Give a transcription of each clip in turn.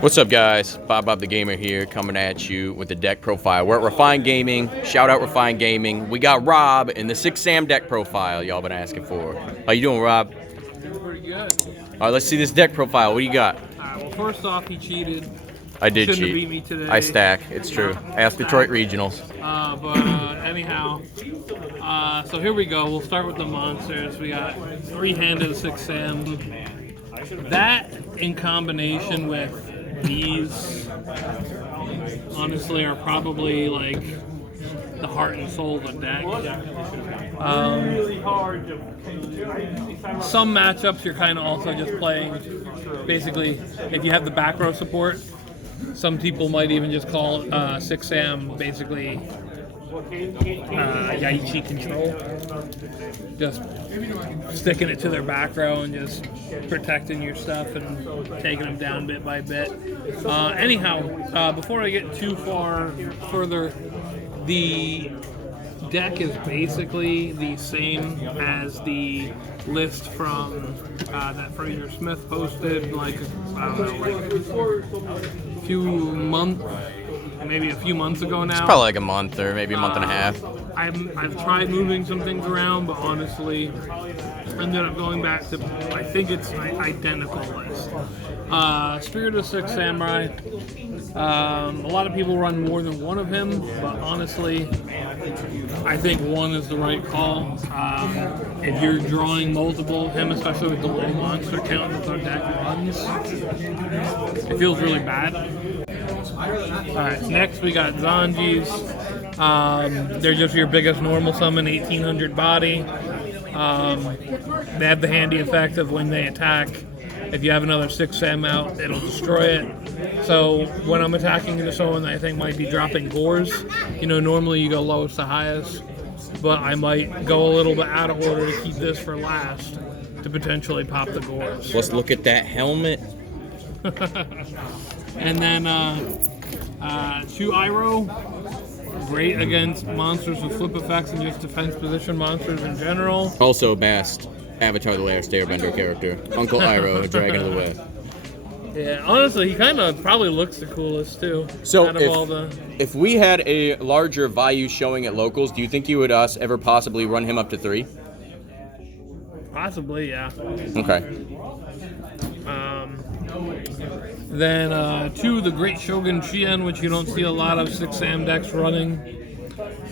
What's up, guys? bob.bob.the.gamer here, coming at you with the deck profile. We're at Refined Gaming. Shout out Refined Gaming. We got Rob in the 6 Sam deck profile y'all been asking for. How you doing, Rob? Doing pretty good. All right, let's see this deck profile. What do you got? Well, first off, he cheated. I did Shouldn't cheat. have beat me today. I stack. It's true. Ask Detroit Regionals. Anyhow, so here we go. We'll start with the monsters. We got 3-handed 6 Sam. That in combination with these, honestly, are probably like the heart and soul of the deck. Some matchups you're kind of also just playing, basically, if you have the back row support, some people might even just call 6 Sam basically Yaichi control. Just sticking it to their back row and just protecting your stuff and taking them down bit by bit. Anyhow, before I get too far further, the deck is basically the same as the list from that Fraser Smith posted like maybe a few months ago now. It's probably like a month or maybe a month and a half. I've tried moving some things around, but honestly, ended up going back to, I think it's an identical list. Spirit of 6 Samurai. A lot of people run more than one of him, but honestly, I think one is the right call. If you're drawing multiple of him, especially with the low monster count that our deck runs, it feels really bad. Alright, next we got Zanjis. They're just your biggest normal summon, 1800 body. They have the handy effect of when they attack, if you have another 6 Sam out, it'll destroy it. So when I'm attacking into someone that I think might be dropping gores, normally you go lowest to highest, but I might go a little bit out of order to keep this for last to potentially pop the gores. Let's look at that helmet. And then 2 Iroh, great against monsters with flip effects and just defense position monsters in general. Also best Avatar: The Last Airbender character, Uncle Iroh, Dragon of the Web. Yeah, honestly, he kind of probably looks the coolest too. So out of all the... if we had a larger Vayu showing at locals, do you think you would ever possibly run him up to 3? Possibly, yeah. Okay. Then 2, the Great Shogun Shien, which you don't see a lot of 6 Sam decks running.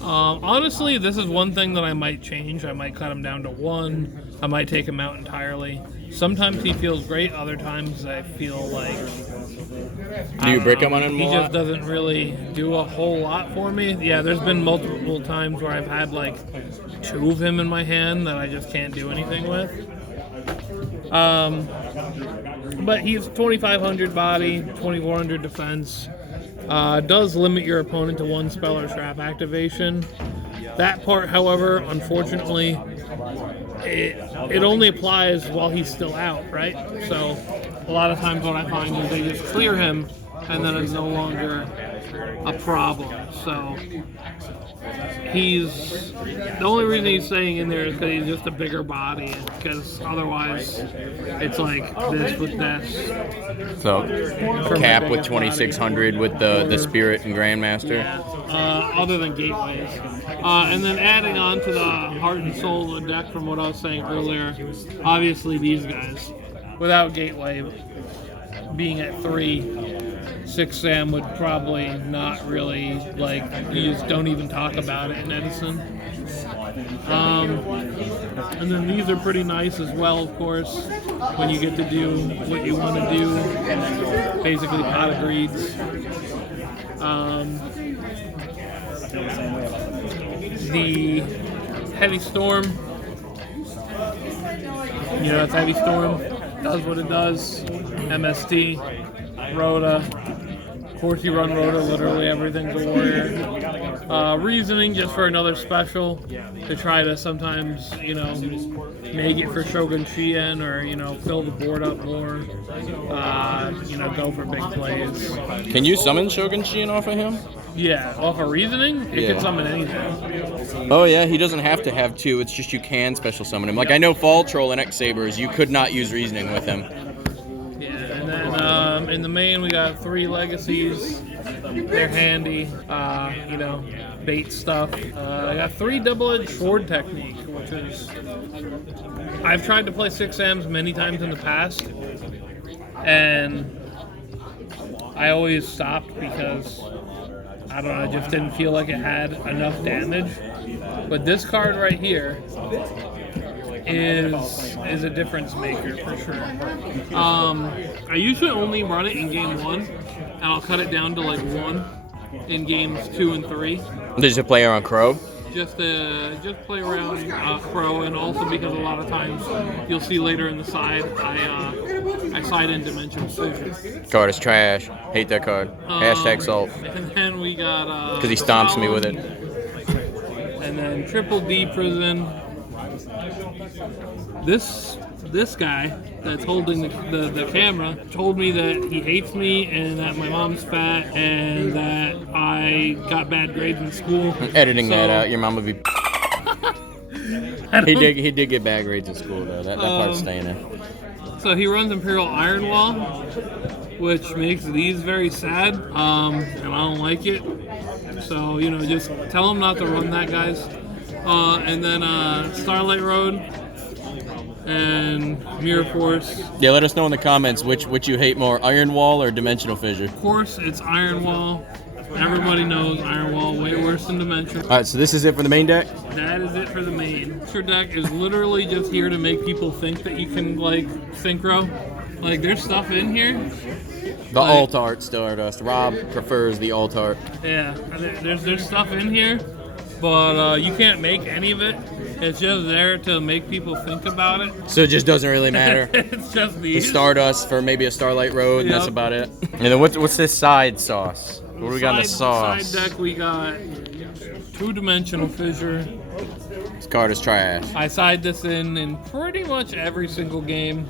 Honestly, this is one thing that I might change. I might cut him down to 1. I might take him out entirely. Sometimes he feels great. Other times I feel like... Do you break him on him He a just lot? doesn't really do a whole lot for me. Yeah, there's been multiple times where I've had like 2 of him in my hand that I just can't do anything with. But he's 2500 body, 2400 defense. Does limit your opponent to 1 spell or trap activation. That part, however, unfortunately, it only applies while he's still out, right? So a lot of times what I find is they just clear him and then it's no longer a problem. So the only reason he's staying in there is because he's just a bigger body, because otherwise it's like this with this. So cap with 2600 with the Spirit and Grandmaster. Yeah, other than gateways. And then adding on to the heart and soul of the deck from what I was saying earlier, obviously these guys. Without gateway being at 3, 6 Sam would probably not really, you just don't even talk about it in Edison. And then these are pretty nice as well, of course, when you get to do what you want to do, basically pot of greeds. The Heavy Storm, it's Heavy Storm, does what it does, MST, Rhoda. Of course you run Rhoda, literally everything's a warrior. Reasoning just for another special to try to sometimes, make it for Shogun Shien or, fill the board up more, go for big plays. Can you summon Shogun Shien off of him? Yeah, off of reasoning, it Yeah. can summon anything. Oh yeah, he doesn't have to have 2. It's just you can special summon him. Like I know Fall Troll and X Sabers, you could not use reasoning with him. Yeah, and then in the main we got 3 legacies. They're handy, you know, bait stuff. I got 3 double-edged sword technique, which is I've tried to play 6 Ams many times in the past, and I always stopped because I don't know, I just didn't feel like it had enough damage. But this card right here is a difference maker for sure. I usually only run it in game 1, and I'll cut it down to like 1 in games 2 and 3. Did you play her on Crow? Just play around Crow, and also because a lot of times you'll see later in the side, I side in Dimensional Fissure. Card is trash. Hate that card. Hashtag salt. And then we got Because he stomps me with it. And then Triple D Prison. This guy that's holding the camera told me that he hates me and that my mom's fat and that I got bad grades in school. I'm editing that out. Your mom would be. He did get bad grades in school though. That part's staying in. So he runs Imperial Iron Wall, which makes these very sad, and I don't like it. So, you know, just tell him not to run that, guys. And then Starlight Road and Mirror Force. Yeah, let us know in the comments which you hate more, Iron Wall or Dimensional Fissure. Of course, it's Iron Wall. Everybody knows Iron Wall way worse than Dimension. Alright, so this is it for the main deck? That is it for the main. Your deck is literally just here to make people think that you can, like, synchro. Like, there's stuff in here. The alt art Stardust. Rob prefers the alt art. Yeah, there's stuff in here, but you can't make any of it. It's just there to make people think about it. So it just doesn't really matter. It's just The these. Stardust for maybe a Starlight Road, and Yep. that's about it. And then what's this side sauce? What do we got in the sauce? Side deck, we got 2-dimensional fissure. This card is trash. I side this in pretty much every single game.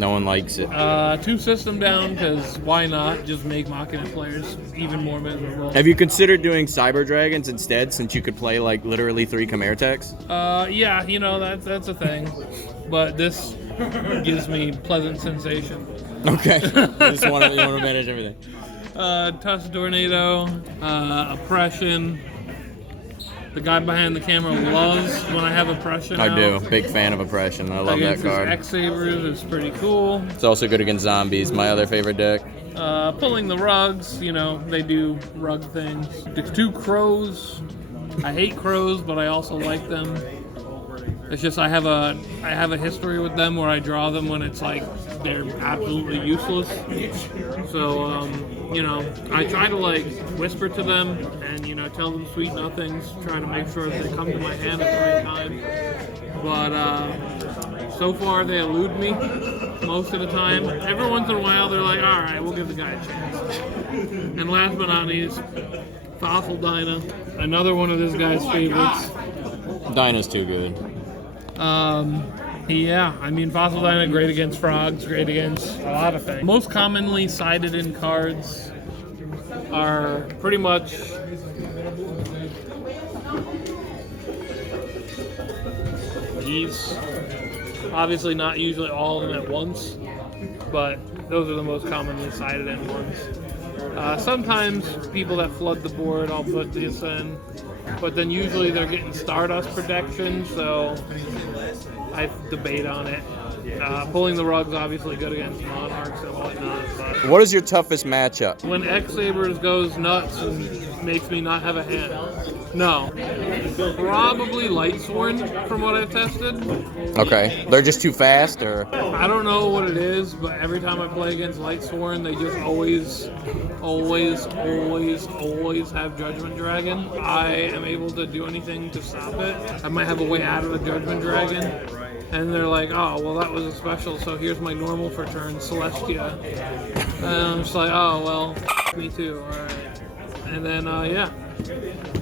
No one likes it. 2 system down, because why not? Just make Machina players even more miserable. Have you considered doing Cyber Dragons instead, since you could play like literally 3 Chimera techs? Yeah, you know, that's a thing. But this gives me pleasant sensation. Okay. You want to manage everything. Tusk Tornado, Oppression. The guy behind the camera loves when I have Oppression I out. do. Big fan of Oppression. I love that Against card. X Sabers is pretty cool. It's also good against zombies. My other favorite deck. Pulling the rugs, you know, they do rug things. There's 2 crows. I hate crows, but I also like them. It's just I have a history with them where I draw them when it's like they're absolutely useless. So you know, I try to like whisper to them and, you know, tell them sweet nothings, trying to make sure that they come to my hand at the right time. But so far they elude me most of the time. Every once in a while they're like, all right, we'll give the guy a chance. And last but not least, Fossil Dyna, another one of this guy's favorites. Dyna's too good. Yeah, I mean, Fossil Dyna, great against frogs, great against a lot of things. Most commonly sided in cards are pretty much these. Obviously not usually all of them at once, but those are the most commonly sided in ones. Sometimes people that flood the board, I'll put this in, but then usually they're getting Stardust protection, so I debate on it. Pulling the rug's obviously good against Monarchs and whatnot, but What is your toughest matchup? when X Sabers goes nuts and makes me not have a hand, no. Probably Lightsworn from what I've tested. Okay. They're just too fast, or? I don't know what it is, but every time I play against Lightsworn, they just always have Judgment Dragon. I am able to do anything to stop it. I might have a way out of a Judgment Dragon, and they're like, oh, well, that was a special, so here's my normal for turn, Celestia. And I'm just like, oh, well, me too, alright. And then, yeah.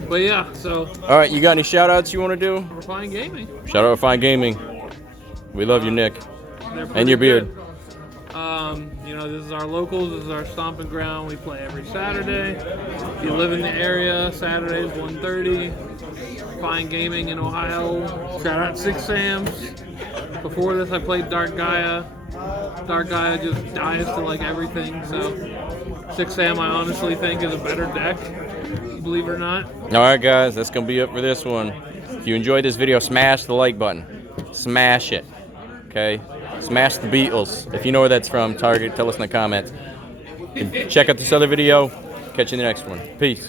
But yeah, so, Alright, you got any shout outs you want to do? Refined Gaming. Shout out Refine Gaming. We love you, Nick. They're And your pretty beard. good. You know, this is our locals. This is our stomping ground. We play every Saturday. If you live in the area, Saturdays 1:30. Fine Gaming in Ohio. Shout out Six Sam's. Before this, I played Dark Gaia. Dark Gaia just dies to like everything. So Six Sam, I honestly think, is a better deck. Believe it or not. All right, guys, that's gonna be it for this one. If you enjoyed this video, smash the like button. Smash it. Okay. Smash the Beatles. If you know where that's from, Target, tell us in the comments. And check out this other video. Catch you in the next one. Peace.